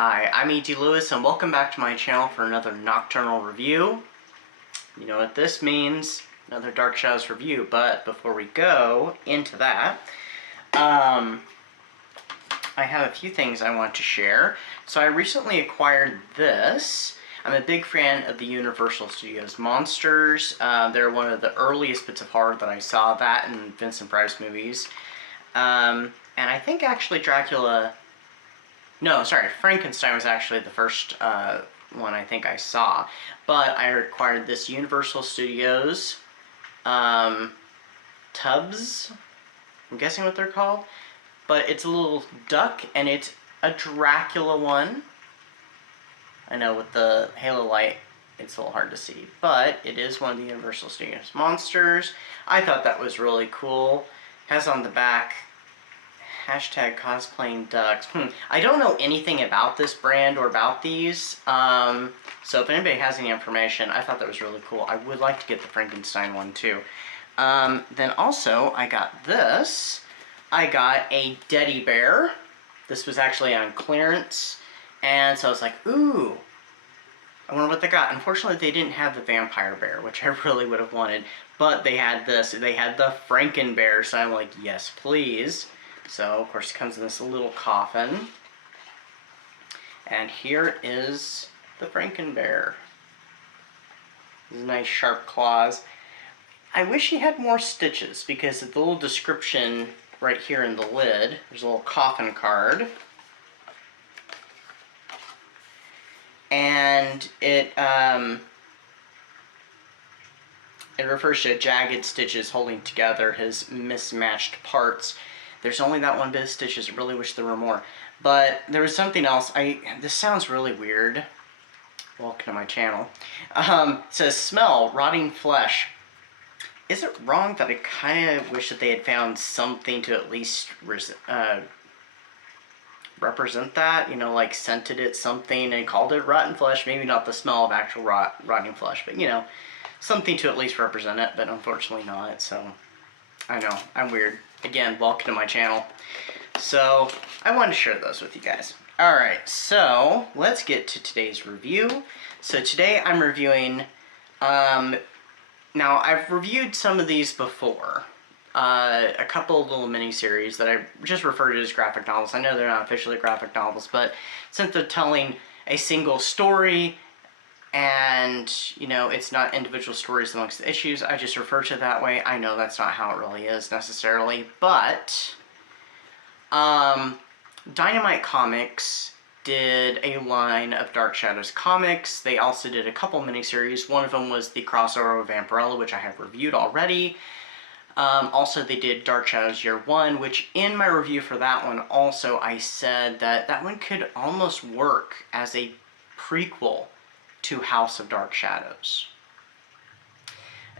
Hi, I'm E.T. Lewis and welcome back to my channel for another Nocturnal review. You know what this means, another Dark Shadows review, but before we go into that, I have a few things I want to share. So I recently acquired this. I'm a big fan of the Universal Studios monsters. They're one of the earliest bits of horror that I saw, that and Vincent Price movies. And I think actually Frankenstein was actually the first one I think I saw. But I acquired this Universal Studios tubs. I'm guessing what they're called. But it's a little duck, and it's a Dracula one. I know with the halo light, it's a little hard to see. But it is one of the Universal Studios monsters. I thought that was really cool. It has on the back, #cosplaying ducks. I don't know anything about this brand or about these, so if anybody has any information, I thought that was really cool. I would like to get the Frankenstein one too. Then also, I got this. I got a Teddy Bear. This was actually on clearance, and so I was like, ooh, I wonder what they got. Unfortunately, they didn't have the Vampire Bear, which I really would have wanted, but they had this. They had the Franken Bear, so I'm like, yes, please. So, of course, it comes in this little coffin. And here is the Franken Bear. These nice sharp claws. I wish he had more stitches, because the little description right here in the lid, there's a little coffin card. And it refers to jagged stitches holding together his mismatched parts. There's only that one bit of stitches. I really wish there were more. But there was something else. This sounds really weird. Welcome to my channel. It says, smell, rotting flesh. Is it wrong that I kind of wish that they had found something to at least represent that? You know, like scented it something and called it rotten flesh. Maybe not the smell of actual rotting flesh, but, you know, something to at least represent it, but unfortunately not. So, I know, I'm weird. Again, welcome to my channel. So, I wanted to share those with you guys. Alright, so, let's get to today's review. So today I'm reviewing, now I've reviewed some of these before. A couple of little mini-series that I just refer to as graphic novels. I know they're not officially graphic novels, but since they're telling a single story, and, you know, it's not individual stories amongst the issues, I just refer to it that way. I know that's not how it really is, necessarily, but Dynamite Comics did a line of Dark Shadows comics. They also did a couple miniseries. One of them was the crossover with Vampirella, which I have reviewed already. Also, they did Dark Shadows Year 1, which in my review for that one also I said that that one could almost work as a prequel to House of Dark Shadows.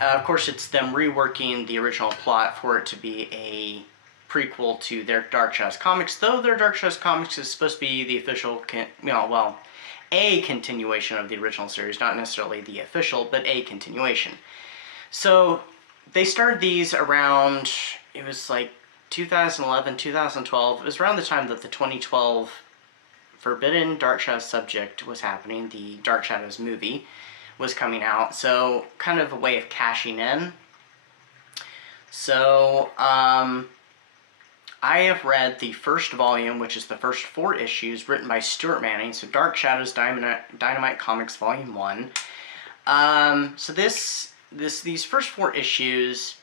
Of course, it's them reworking the original plot for it to be a prequel to their Dark Shadows comics, though their Dark Shadows comics is supposed to be the official, a continuation of the original series, not necessarily the official, but a continuation. So, they started these around, it was like 2011, 2012, it was around the time that the 2012 Forbidden Dark Shadows subject was happening. The Dark Shadows movie was coming out, so kind of a way of cashing in. So, I have read the first volume, which is the first 4 issues, written by Stuart Manning, so Dark Shadows Dynamite Comics Volume 1. So these first 4 issues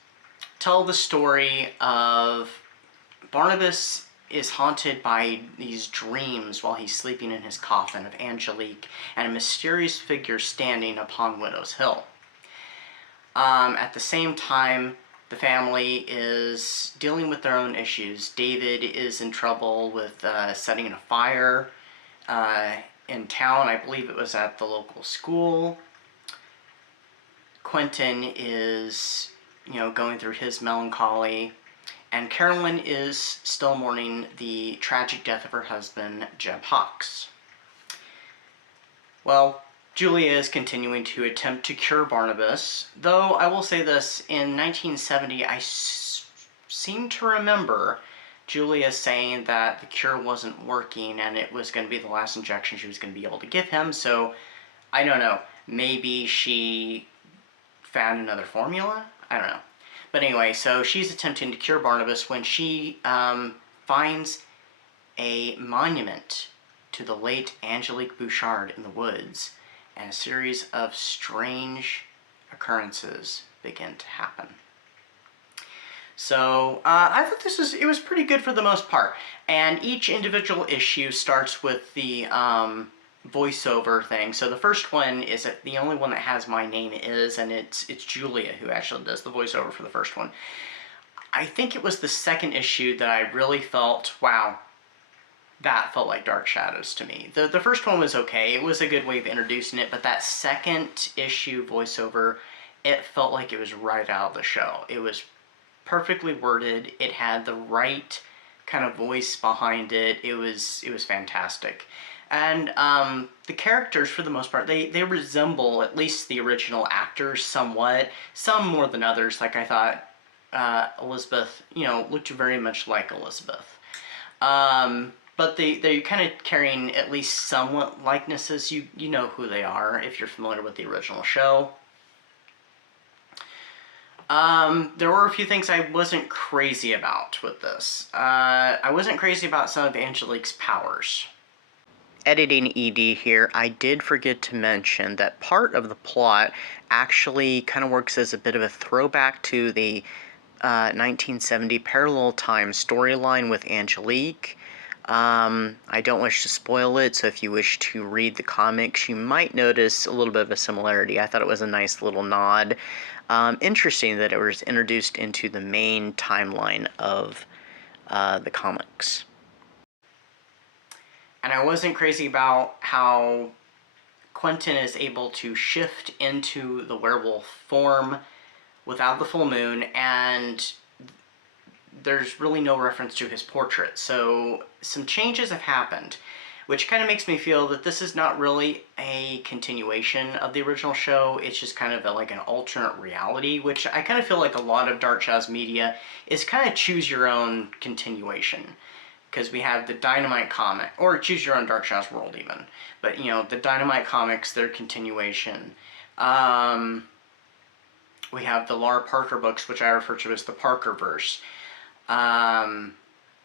tell the story of Barnabas is haunted by these dreams while he's sleeping in his coffin of Angelique and a mysterious figure standing upon Widow's Hill. At the same time, the family is dealing with their own issues. David is in trouble with setting a fire in town. I believe it was at the local school. Quentin is, you know, going through his melancholy. And Carolyn is still mourning the tragic death of her husband, Jeb Hawks. Well, Julia is continuing to attempt to cure Barnabas, though I will say this, in 1970 I seem to remember Julia saying that the cure wasn't working and it was going to be the last injection she was going to be able to give him. So I don't know. Maybe she found another formula? I don't know. But anyway, so she's attempting to cure Barnabas when she finds a monument to the late Angelique Bouchard in the woods, and a series of strange occurrences begin to happen. So I thought it was pretty good for the most part. And each individual issue starts with the voiceover thing. So the first one is the only one that has My Name Is, and it's Julia who actually does the voiceover for the first one. I think it was the second issue that I really felt, wow, that felt like Dark Shadows to me. The first one was okay. It was a good way of introducing it, but that second issue voiceover, it felt like it was right out of the show. It was perfectly worded. It had the right kind of voice behind it. It was fantastic. And the characters, for the most part, they resemble at least the original actors somewhat. Some more than others. Like, I thought Elizabeth, looked very much like Elizabeth. But they're kind of carrying at least somewhat likenesses. You know who they are if you're familiar with the original show. There were a few things I wasn't crazy about with this. I wasn't crazy about some of Angelique's powers. Editing ED here, I did forget to mention that part of the plot actually kind of works as a bit of a throwback to the 1970 Parallel Time storyline with Angelique. I don't wish to spoil it, so if you wish to read the comics, you might notice a little bit of a similarity. I thought it was a nice little nod. Interesting that it was introduced into the main timeline of the comics. And I wasn't crazy about how Quentin is able to shift into the werewolf form without the full moon, and there's really no reference to his portrait. So some changes have happened, which kind of makes me feel that this is not really a continuation of the original show. It's just kind of like an alternate reality, which I kind of feel like a lot of Dark Shadows media is kind of choose your own continuation. Because we have the Dynamite comic, or choose your own Dark Shadows world even. But, the Dynamite comics, their continuation. We have the Laura Parker books, which I refer to as the Parkerverse.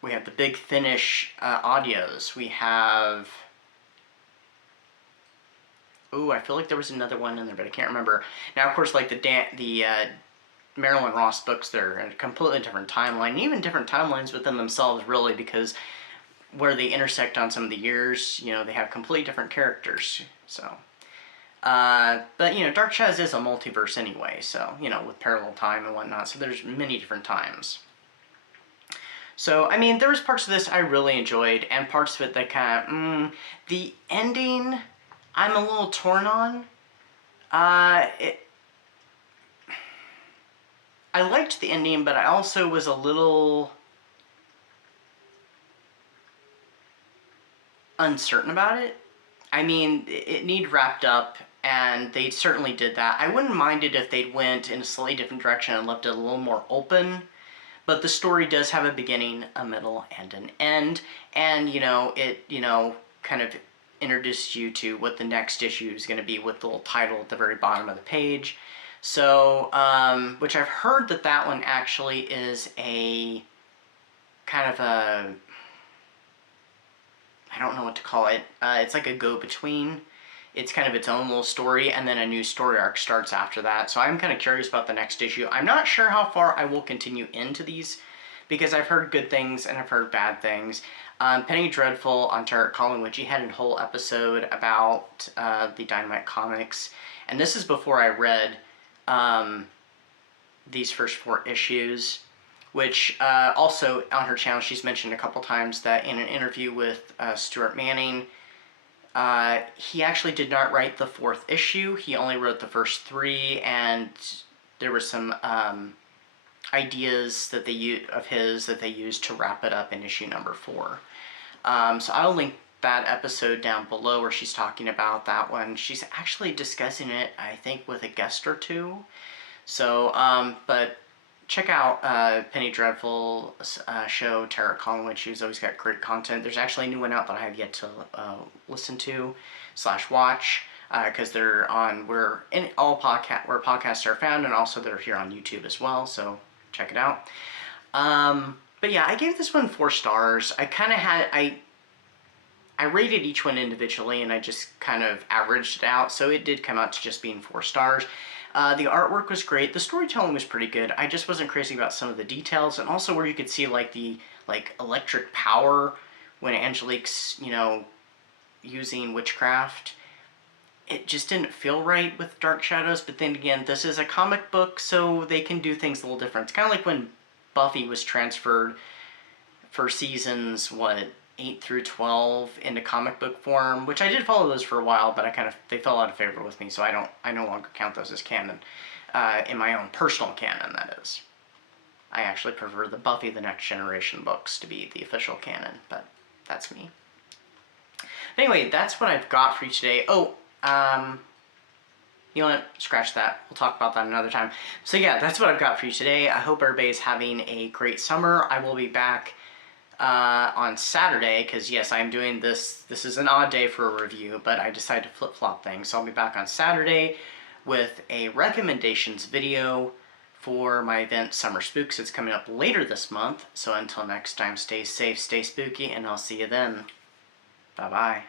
We have the Big Finish audios. We have... Ooh, I feel like there was another one in there, but I can't remember. Now, of course, like the Marilyn Ross books, they're in a completely different timeline, and even different timelines within themselves, really, because where they intersect on some of the years, they have completely different characters, so. But, Dark Shadows is a multiverse anyway, so, with parallel time and whatnot, so there's many different times. So, I mean, there was parts of this I really enjoyed, and parts of it that kind of, the ending, I'm a little torn on. I liked the ending, but I also was a little uncertain about it. I mean, it needed wrapped up, and they certainly did that. I wouldn't mind it if they'd went in a slightly different direction and left it a little more open, but the story does have a beginning, a middle, and an end, and, it, kind of introduced you to what the next issue is going to be with the little title at the very bottom of the page. So, which I've heard that one actually is a kind of a, I don't know what to call it. It's like a go-between. It's kind of its own little story, and then a new story arc starts after that. So I'm kind of curious about the next issue. I'm not sure how far I will continue into these, because I've heard good things and I've heard bad things. Penny Dreadful on Terror At Collinwood, she had a whole episode about the Dynamite comics, and this is before I read these first 4 issues, which also on her channel she's mentioned a couple times that in an interview with Stuart Manning, he actually did not write the 4th issue. He only wrote the first 3, and there were some ideas that they used to wrap it up in issue number 4. So I'll link that episode down below where she's talking about that one. She's actually discussing it, I think, with a guest or two. So, but check out Penny Dreadful's show, Terror At Collinwood. She's always got great content. There's actually a new one out that I have yet to listen to / watch, because they're on where podcasts are found, and also they're here on YouTube as well. So check it out. But yeah, I gave this one 4 stars. I rated each one individually, and I just kind of averaged it out, so it did come out to just being 4 stars. The artwork was great. The storytelling was pretty good. I just wasn't crazy about some of the details, and also where you could see like the electric power when Angelique's, you know, using witchcraft. It just didn't feel right with Dark Shadows, but then again, this is a comic book, so they can do things a little different. It's kind of like when Buffy was transferred for seasons, 8 through 12 into comic book form, which I did follow those for a while, but they fell out of favor with me, so I no longer count those as canon, in my own personal canon, that is. I actually prefer the Buffy the Next Generation books to be the official canon, but that's me. But anyway, that's what I've got for you today. Oh, you know what? Scratch that. We'll talk about that another time. So yeah, that's what I've got for you today. I hope everybody's having a great summer. I will be back on Saturday, because yes, I'm doing this. This is an odd day for a review, but I decided to flip-flop things. So I'll be back on Saturday with a recommendations video for my event Summer Spooks. It's coming up later this month. So until next time, stay safe, stay spooky, and I'll see you then. Bye-bye.